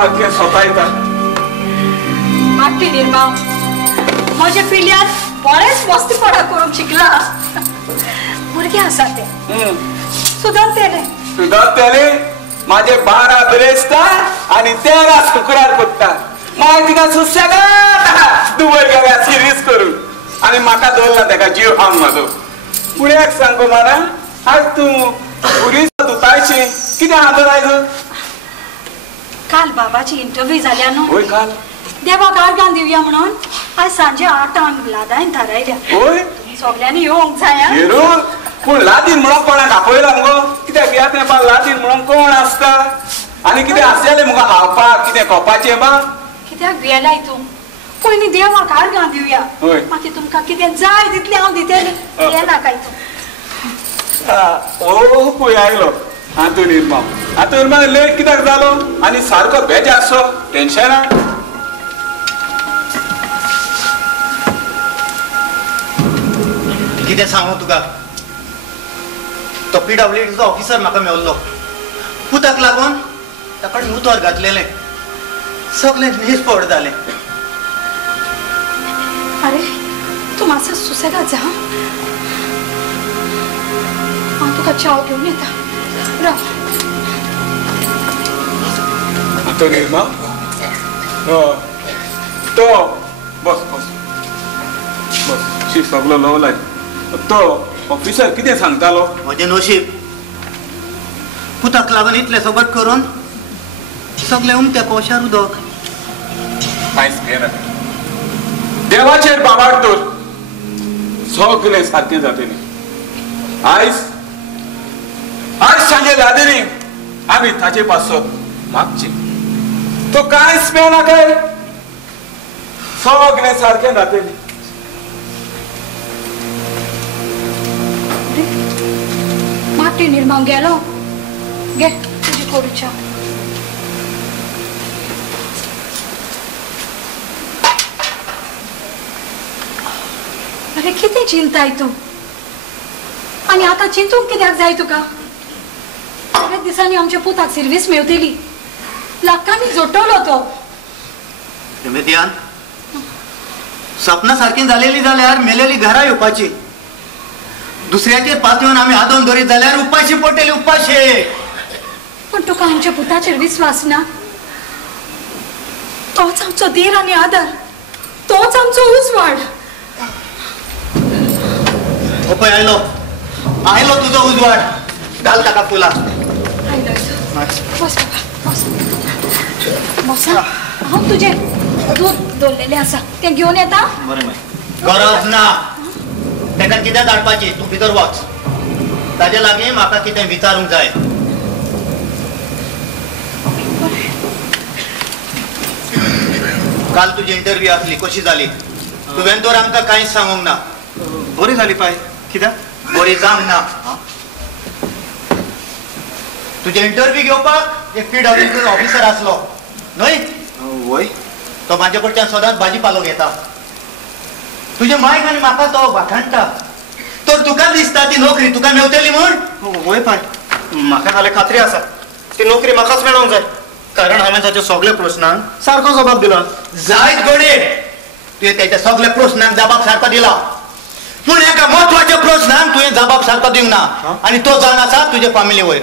सारखे स्वतः येतात. मागटी निर्माण माझ्या पिल्ल्यात बरेच मस्तीपणा करून शिकला. भुरगे आसा ते सुदारतेले माझे 12 बिरेस्ता आणि 13 सुकरार पडटा. माय तिका सुशेगाद दुबय गेल्या सिरीज करून आणि म्हाका दवरला तेका जीव हांग म्हाजो. पुण्याक सांगो मारा आज तू पुरी दुतायची कितें हांदो आयज. काल बाबाची इंटरव्यू जाल्या न्हू. होय काल देवाक आर्गां दिवया म्हणून आज सांजे 8 लादायन थारायल्या. होय सगळ्यांनी येवंक जाय. जरूर पूण लादीन म्हणून कोणाक आपयला मुगो. कित्याक ह्या तेंपार लादीन म्हणून कोण आसता आनी कितें आसलेलें मुगो हावपाक कितें कोपाचें बा. कित्याक भियेलाय तूं. पयलीं देवाक आर्गां दिवया. मागीर तुमकां कितें जाय तितलें हांव दितलें. येना काय तूं. ओ पळय आयलो हातून निर्माण. हातून निर्माण लेट कित्याक जालो आनी सारको बेजार सो टेन्शना. कितें सांगू तुका. तो PWDचो ऑफिसर म्हाका मेवल्लो. पुताक लागून ताका न्हूतोर घातलेलें. सगळें निस्फोट जालें. अरे तू मातसो सुसेगाद जा. हांव तुका चाव घेवन येता. राव. तो निर्मा तो बस बस बस शी सगळो लवलाय. तो ऑफिसर कितें सांगतालो. म्हजें नशीब. पुताक लागून इतलें सगट करून सगळें उमत्या कोशार उदक. देवाचेर बाबाड तर सगळें सारकें जातलें. आयज आयज सांजे लादेरी आमी ताचे पासत मागचे. तो कांयच मेळना काय. सगळें सारकें जातलें. मागटी निर्माण गेलो. घे तुजी कोडूच्या. अरे किती चिंताय तू. आणि आता चिंतूंक कित्याक जाय तुका. बरेच दिसांनी आमच्या पुताक सर्वीस मेवतली. लाखांनी जोडटलो तो. रेमेदियान सपना सारखी जालेली जाल्यार मेलेली घरा येवपाची. दुसऱ्याचेर पातळून आमी आदोन धरीत जाल्यार उपाशी पडटली उपाशी. पण तुका आमच्या पुताचेर विश्वास ना. तोच आमचो धीर आनी आदार. तोच आमचो उजवाड. पळय आयलो आयलो तुजो उजवाड. घाल ताका फुलां. बस बस बस. हांव तुजें दूध दवरलेलें आसा तें घेवन येता. बरें गरज ना. ताका कितें धाडपाची. तूं भितर वच. ताजे लागीं म्हाका कितें विचारूंक जाय. काल तुजी इंटरव्यू आसली कशी जाली. तुवें तर आमकां कांयच सांगूंक ना. बरी जाली पाय. कित्याक बरी जावंक ना. तुजे इंटरव्यू घेवपाक एक PWDचो ऑफिसर आसलो न्हय. वय तो म्हाजे कडच्यान सदांच भाजीपालो घेता. तुजे मायक आनी म्हाका तो वाठाणटा. तर तुका दिसता ती नोकरी तुका मेवतली म्हूण. वय पाय म्हाका जाल्यार खात्री आसा ती नोकरी म्हाकाच मेळोंक जाय. कारण हांवें ताच्या सगळ्या प्रश्नांक सारको जबाब दिला. जायत घडये तुवें ताच्या सगळ्या प्रश्नांक जबाब सारको दिला. पूण एका म्हत्वाच्या प्रश्नांक तुवें जबाब सारको दिवंक ना. आनी तो जावन आसा तुजे फॅमिली वयर.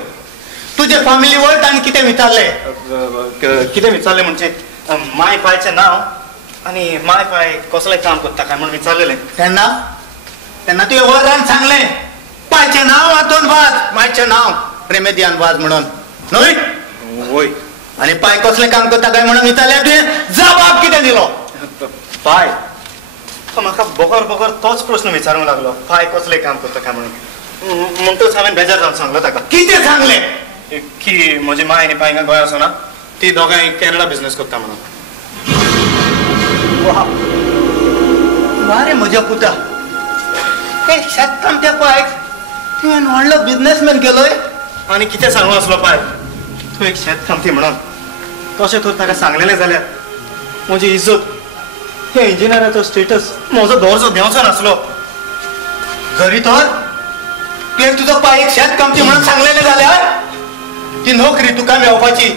तुजे फॅमिली वयर ताणें कितें विचारलें. कितें विचारलें म्हणजे माय पायचें नांव आनी माय पाय कसलें काम करता काय म्हूण विचारलेलें. तेन्ना तेन्ना तुवें वरान सांगलें पायचें नांव हातून वाज मायचें नांव रेमेदियान वाज म्हणून न्हय. वय आनी पाय कसलें काम करता काय म्हणून विचारल्यार तुवें जबाब कितें दिलो. पाय तो म्हाका बोगर बोगर तोच प्रश्न विचारूंक लागलो. पाय कसलें काम करता काय म्हणून. म्हणटूच हांवें बेजार जावन सांगलो ताका. कितें सांगलें. की म्हजी माय आनी पाय गोंय आसा ना ती दोगांय कॅनडा बिझनेस करता म्हणून. वा रे म्हज्या पुता. एक शेतकामत्या पायक तुवें व्हडलो बिझनेसमॅन केलोय. आनी कितें सांगू आसलो पाय. तूं एक शेतकामती म्हणून तशें तर ताका सांगलेलें जाल्यार म्हजी इज्जत हे इंजिनियराचो स्टेटस म्हजो दर्जो देंवचो नासलो. जरी तर तुवें तुजो पाय एक शेतकामती म्हणून सांगलेलें जाल्यार ती नोकरी तुका मेळपाची.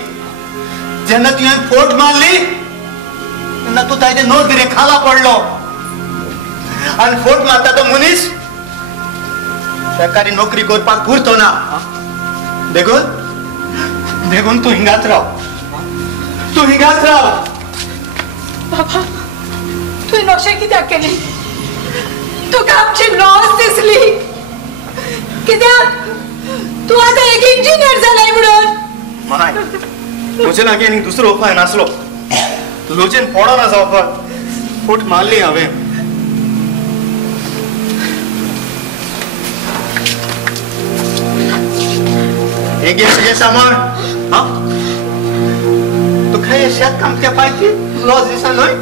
जेन्ना तुवें फोट मारली तेन्ना तू ताजे नोकरे खाला पडलो आणि फोट मारता तो मनीस सरकारी नोकरी करपाक पुरतो ना देखून तू हिंगाच राव बाबा तुवें अशें कित्याक केलें तुका आमची लॉस दिसली कित्याक तू आतां एक इंजिनियर जालाय म्हणून माय तुजे लागीं आनी दुसरो उपाय नासलो लोजेन पडना जावपाक फूट मारली हांवें हे घे तुझे सामान तुका हे शेत कामच्या पायची लॉस दिसा न्हय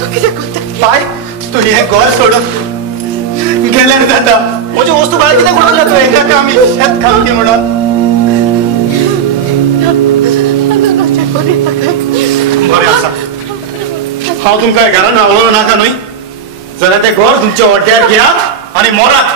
तू कितें करता पाय तू हे घर सोडून गेल्यार जाता म्हज्यो वस्तू भायर कित्याक उडोवंक तू हेका आमी शेत कामची म्हणून बरें आसा हांव तुमकां घरान रावलो नाका न्हय जाल्यार तें घर तुमच्या हॉड्ड्यार घेयात आनी मोरात